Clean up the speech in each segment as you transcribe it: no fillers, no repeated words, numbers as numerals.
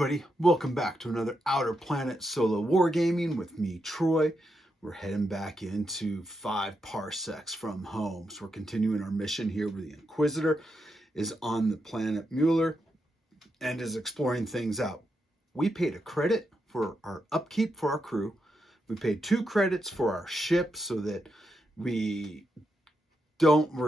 everybody, welcome back to another Outer Planet solo wargaming with me, Troy. We're heading back into 5 parsecs from home. So we're continuing our mission here where the Inquisitor is on the planet Mueller and is exploring things out. We paid a credit for our upkeep for our crew. We paid 2 credits for our ship so that we're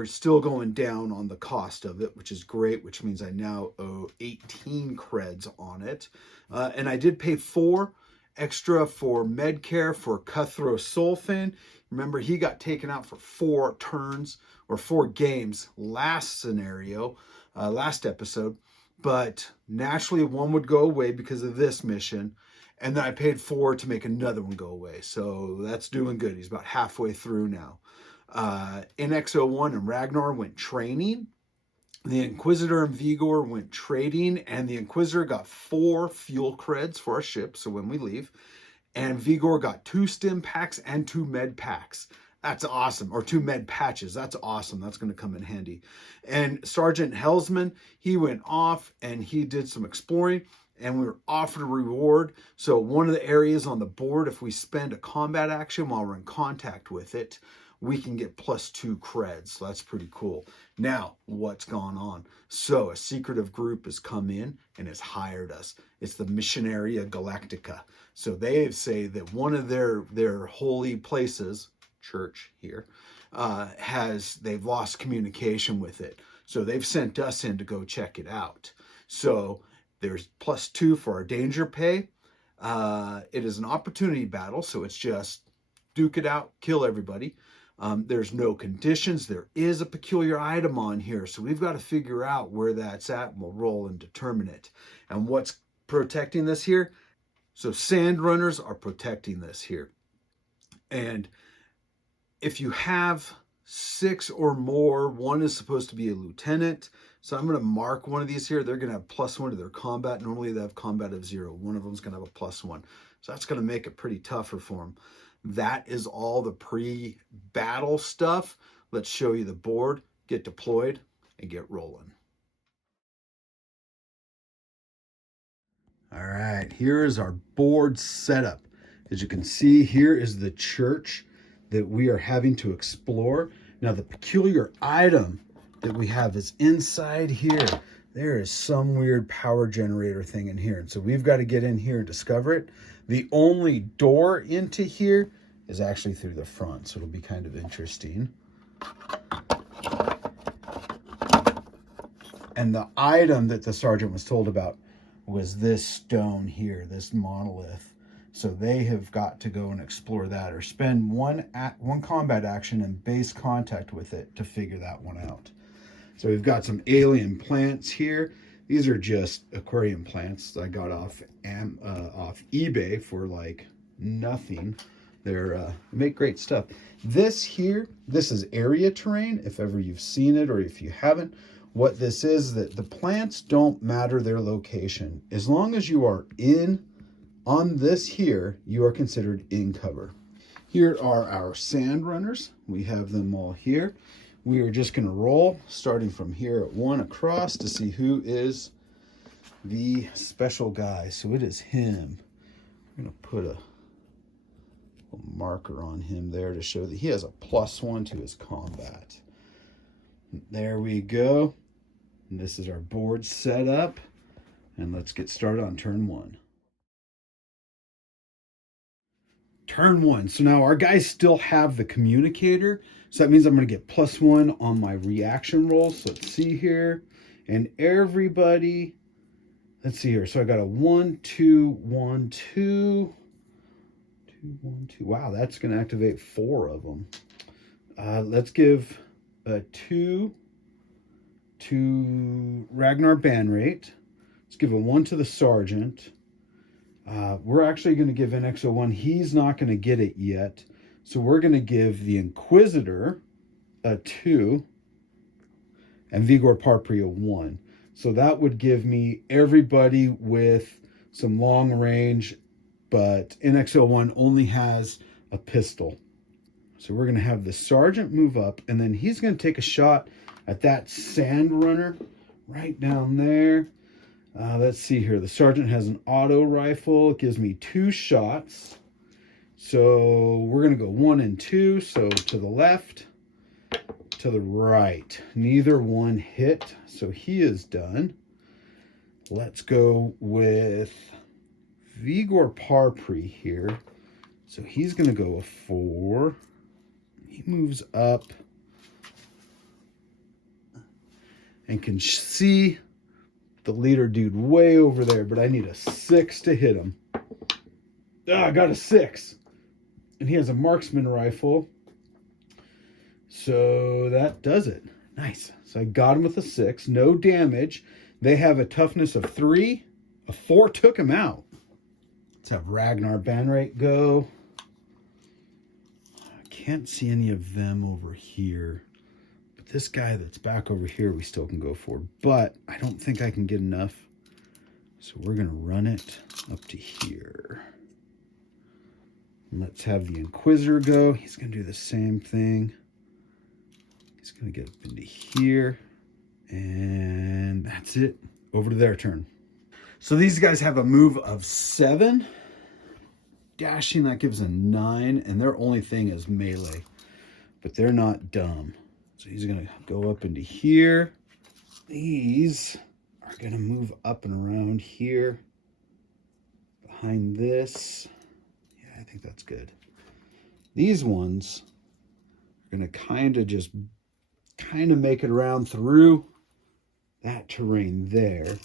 still going down on the cost of it, which is great, which means I now owe 18 creds on it. And I did pay 4 extra for Medcare for Cutthroat Sulfin. Remember, he got taken out for 4 turns or 4 games last episode, but naturally one would go away because of this mission. And then I paid 4 to make another one go away. So that's doing good. He's about halfway through now. NX01 and Ragnar went training. The Inquisitor and Vigor went trading, and the Inquisitor got 4 fuel creds for our ship, so when we leave. And Vigor got 2 stim packs and 2 med packs. That's awesome. Or 2 med patches. That's awesome. That's going to come in handy. And Sergeant Helsman, he went off and he did some exploring, and we were offered a reward. So one of the areas on the board, if we spend a combat action while we're in contact with it, we can get +2 creds. So that's pretty cool. Now, what's gone on? So a secretive group has come in and has hired us. It's the Missionaria Galactica. So they say that one of their holy places, church here, they've lost communication with it. So they've sent us in to go check it out. So there's +2 for our danger pay. It is an opportunity battle, so it's just duke it out, kill everybody. There's no conditions. There is a peculiar item on here, so we've got to figure out where that's at, and we'll roll and determine it. And what's protecting this here? So sand runners are protecting this here. And if you have 6 or more, one is supposed to be a lieutenant. So I'm going to mark one of these here. They're going to have +1 to their combat. Normally they have combat of 0. One of them is going to have a +1. So that's going to make it pretty tougher for them. That is all the pre-battle stuff. Let's show you the board, get deployed, and get rolling. All right, here is our board setup. As you can see, here is the church that we are having to explore. Now, the peculiar item that we have is inside here. There is some weird power generator thing in here. And so we've got to get in here and discover it. The only door into here is actually through the front. So it'll be kind of interesting. And the item that the sergeant was told about was this stone here, this monolith. So they have got to go and explore that, or spend one combat action in base contact with it to figure that one out. So we've got some alien plants here. These are just aquarium plants I got off eBay for like nothing. They make great stuff. This is area terrain, if ever you've seen it or if you haven't. What this is, that the plants don't matter their location. As long as you are on this here, you are considered in cover. Here are our sand runners. We have them all here. We are just going to roll, starting from here at 1 across to see who is the special guy. So it is him. We're going to put a marker on him there to show that he has a +1 to his combat. There we go. And this is our board set up. And let's get started on turn 1. Turn 1. So now our guys still have the communicator. So that means I'm going to get +1 on my reaction rolls. So let's see here. And everybody, let's see here. So I got a 1, 2, 1, 2. 2, 1, 2. Wow, that's going to activate 4 of them. Let's give a 2 to Ragnar Banrate. Let's give a 1 to the Sergeant. We're actually going to give NX01. He's not going to get it yet. So we're going to give the Inquisitor a 2 and Vigor Parpri a 1. So that would give me everybody with some long range, but NX01 only has a pistol. So we're going to have the Sergeant move up, and then he's going to take a shot at that sand runner right down there. Let's see here. The sergeant has an auto rifle. It gives me 2 shots. So we're going to go 1 and 2. So to the left, to the right. Neither one hit. So he is done. Let's go with Vigor Parpri here. So he's going to go a 4. He moves up and can see the leader dude way over there, but I need a 6 to hit him. I got a 6. And he has a marksman rifle. So that does it. Nice. So I got him with a 6. No damage. They have a toughness of 3. A 4 took him out. Let's have Ragnar Banrate go. I can't see any of them over here. But this guy that's back over here, we still can go for. But I don't think I can get enough. So we're going to run it up to here. Let's have the Inquisitor go. He's going to do the same thing. He's going to get up into here. And that's it. Over to their turn. So these guys have a move of 7. Dashing, that gives a 9. And their only thing is melee. But they're not dumb. So he's going to go up into here. These are going to move up and around here. Behind this. Yeah, I think that's good. These ones are going to kind of make it around through that terrain there.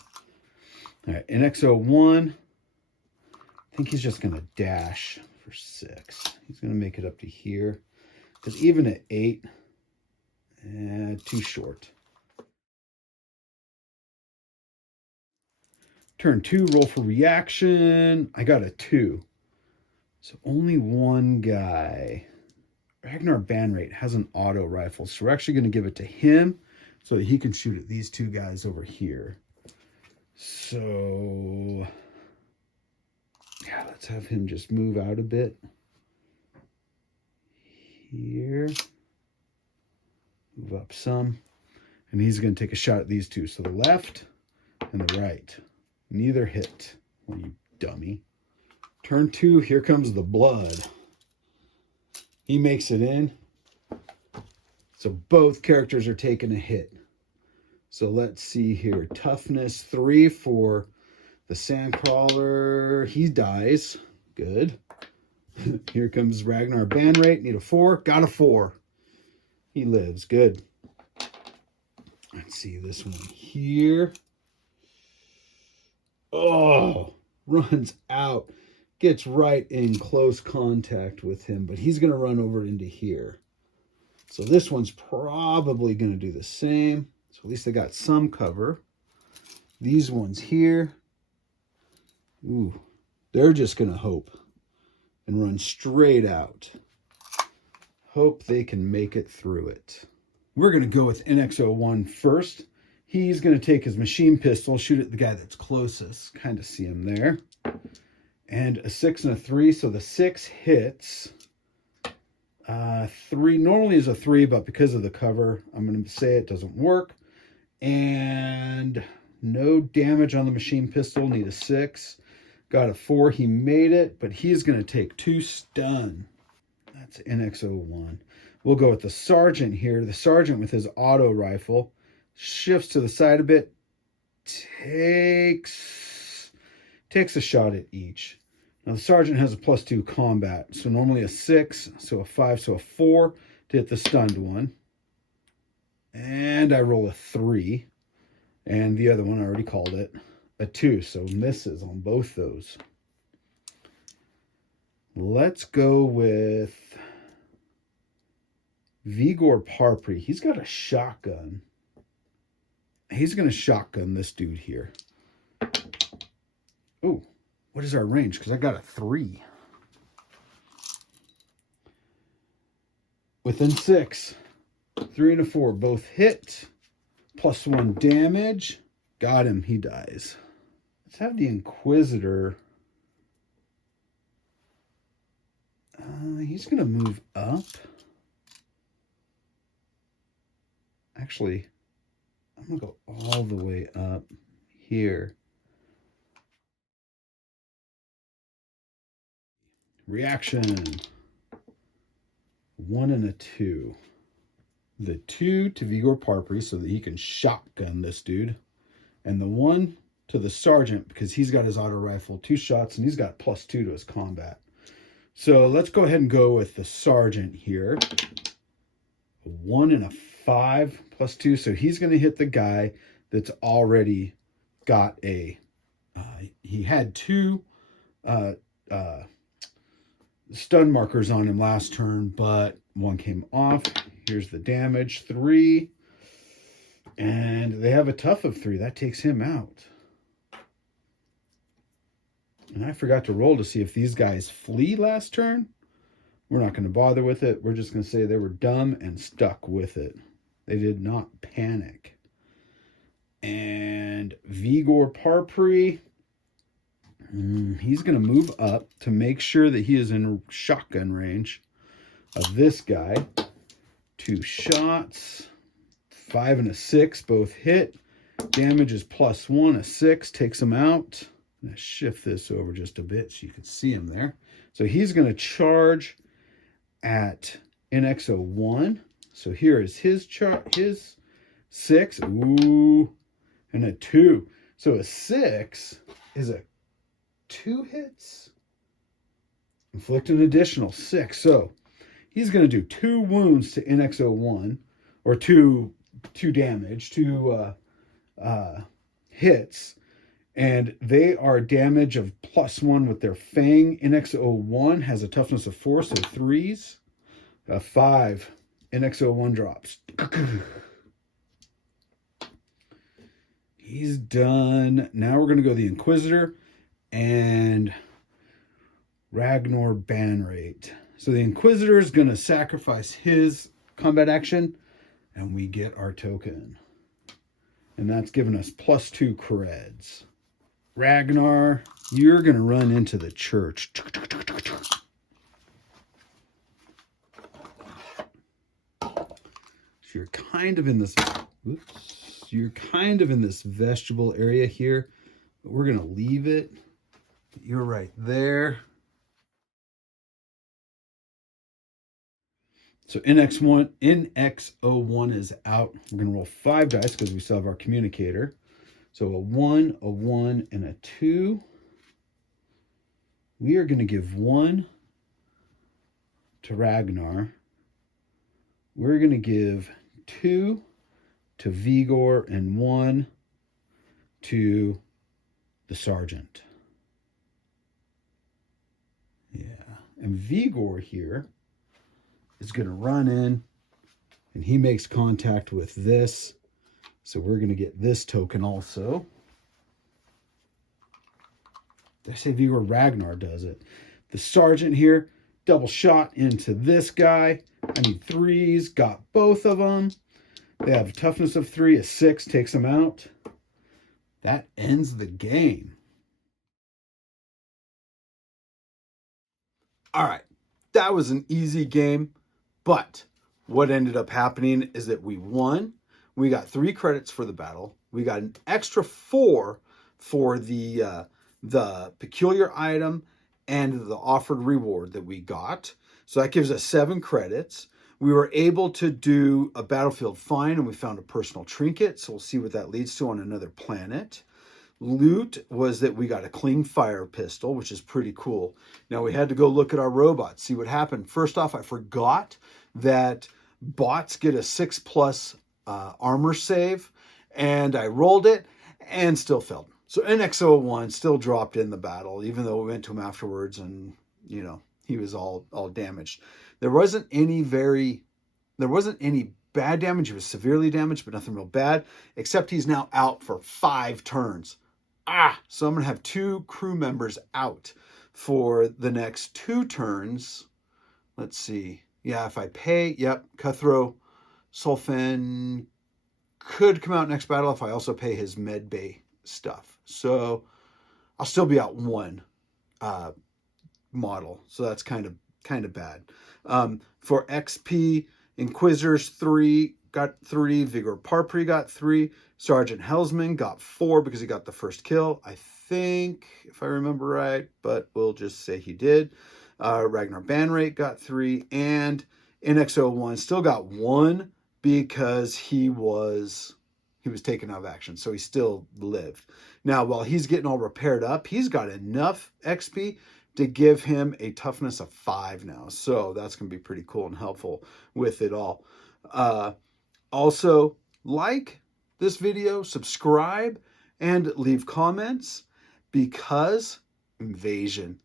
All right, NX01, I think he's just going to dash for 6. He's going to make it up to here. Because even at 8, too short. Turn 2, roll for reaction. I got a 2. So only one guy. Ragnar Banrate has an auto rifle. So we're actually going to give it to him so that he can shoot at these 2 guys over here. So, yeah, let's have him just move out a bit. Here. Move up some. And he's going to take a shot at these 2. So the left and the right. Neither hit. Well, you dummy. Turn 2, here comes the blood. He makes it in. So both characters are taking a hit. So let's see here. Toughness 3 for the Sandcrawler. He dies. Good. Here comes Ragnar Banrate. Need a 4. Got a 4. He lives. Good. Let's see this one here. Oh, runs out. Gets right in close contact with him, but he's going to run over into here. So this one's probably going to do the same. So at least they got some cover. These ones here, ooh, they're just going to hope and run straight out. Hope they can make it through it. We're going to go with NX01 first. He's going to take his machine pistol, shoot at the guy that's closest. Kind of see him there. And a 6 and a 3, so the 6 hits. 3 normally is a 3, but because of the cover, I'm going to say it doesn't work. And no damage on the machine pistol. Need a 6. Got a 4. He made it, but he's going to take 2 stun. That's NX01. We'll go with the sergeant here. The sergeant with his auto rifle shifts to the side a bit. Takes a shot at each. Now the sergeant has a +2 combat. So normally a 6, so a 5, so a 4 to hit the stunned one. And I roll a 3. And the other one, I already called it, a 2. So misses on both those. Let's go with Vigor Parpri. He's got a shotgun. He's going to shotgun this dude here. Oh, what is our range? Because I got a 3. Within 6. 3 and a 4. Both hit. +1 damage. Got him. He dies. Let's have the Inquisitor. He's going to move up. Actually, I'm going to go all the way up here. Reaction. 1 and a 2. The 2 to Vigor Parpri so that he can shotgun this dude. And the 1 to the Sergeant because he's got his auto rifle, 2 shots, and he's got +2 to his combat. So let's go ahead and go with the Sergeant here. A 1 and a 5 +2. So he's going to hit the guy that's already got a... he had 2 stun markers on him last turn, but 1 came off. Here's the damage, 3. And they have a tough of 3. That takes him out. And I forgot to roll to see if these guys flee last turn. We're not going to bother with it. We're just going to say they were dumb and stuck with it. They did not panic. And Vigor Parpri, he's going to move up to make sure that he is in shotgun range of this guy. 2 shots. 5 and a 6 both hit. Damage is +1. A 6 takes him out. I'm going to shift this over just a bit so you can see him there. So he's going to charge at NX01. So here is his 6. Ooh. And a 2. So a 6 is a 2 hits. Inflict an additional 6. So he's going to do 2 wounds to NX01. Or 2 damage, 2 hits, and they are damage of +1 with their Fang. NX01 has a toughness of 4, so 3s. 5. NX01 drops. He's done. Now we're going to go the Inquisitor and Ragnar Banrate. So the Inquisitor is going to sacrifice his combat action, and we get our token. And that's given us +2 creds. Ragnar, you're going to run into the church. So you're kind of in this... Oops. You're kind of in this vegetable area here. But we're going to leave it. You're right there. So NX01 is out. We're going to roll 5 dice because we still have our communicator. So a 1, a 1, and a 2. We are going to give 1 to Ragnar. We're going to give 2 to Vigor and 1 to the Sergeant. Yeah. And Vigor here is going to run in, and he makes contact with this. So we're going to get this token also. Did I say Vigor? Ragnar does it. The Sergeant here, double shot into this guy. I need 3s, got both of them. They have a toughness of 3, a 6 takes them out. That ends the game. All right, that was an easy game. But what ended up happening is that we won. We got 3 credits for the battle. We got an extra 4 for the peculiar item and the offered reward that we got. So that gives us 7 credits. We were able to do a battlefield find, and we found a personal trinket. So we'll see what that leads to on another planet. Loot was that we got a clean fire pistol, which is pretty cool. Now we had to go look at our robots, see what happened. First off, I forgot that bots get a 6+ armor save, and I rolled it and still failed. So NX01 still dropped in the battle, even though we went to him afterwards, and you know he was all damaged. There wasn't any bad damage. He was severely damaged, but nothing real bad, except he's now out for 5 turns. So I'm going to have 2 crew members out for the next 2 turns. Let's see. Yeah, if I pay, yep, Cutthroat Sulfan could come out next battle if I also pay his med bay stuff. So I'll still be out 1 model. So that's kind of bad. For XP, Inquisitors 3 got 3, Vigor Parpri got 3, Sergeant Helsman got 4 because he got the first kill, I think, if I remember right, but we'll just say he did. Ragnar Banrate got 3, and NX01 still got 1 because he was taken out of action, so he still lived. Now, while he's getting all repaired up, he's got enough XP to give him a toughness of 5 now, so that's going to be pretty cool and helpful with it all. Also, like this video, subscribe, and leave comments, because invasion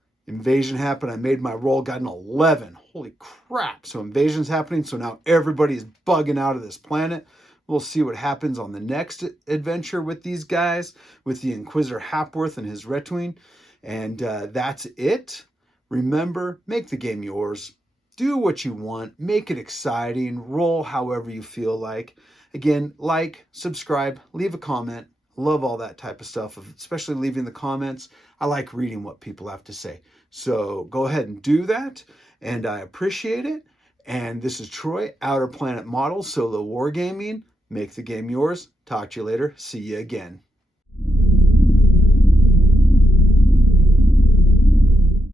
happened. I made my roll, got an 11. Holy crap. So invasion's happening. So now everybody's bugging out of this planet. We'll see what happens on the next adventure with these guys, with the Inquisitor Hapworth and his Retuine. And that's it. Remember, make the game yours. Do what you want. Make it exciting. Roll however you feel like. Again, like, subscribe, leave a comment. Love all that type of stuff, especially leaving the comments. I like reading what people have to say. So go ahead and do that, and I appreciate it. And this is Troy, Outer Planet Models, Solo Wargaming. Make the game yours. Talk to you later. See you again.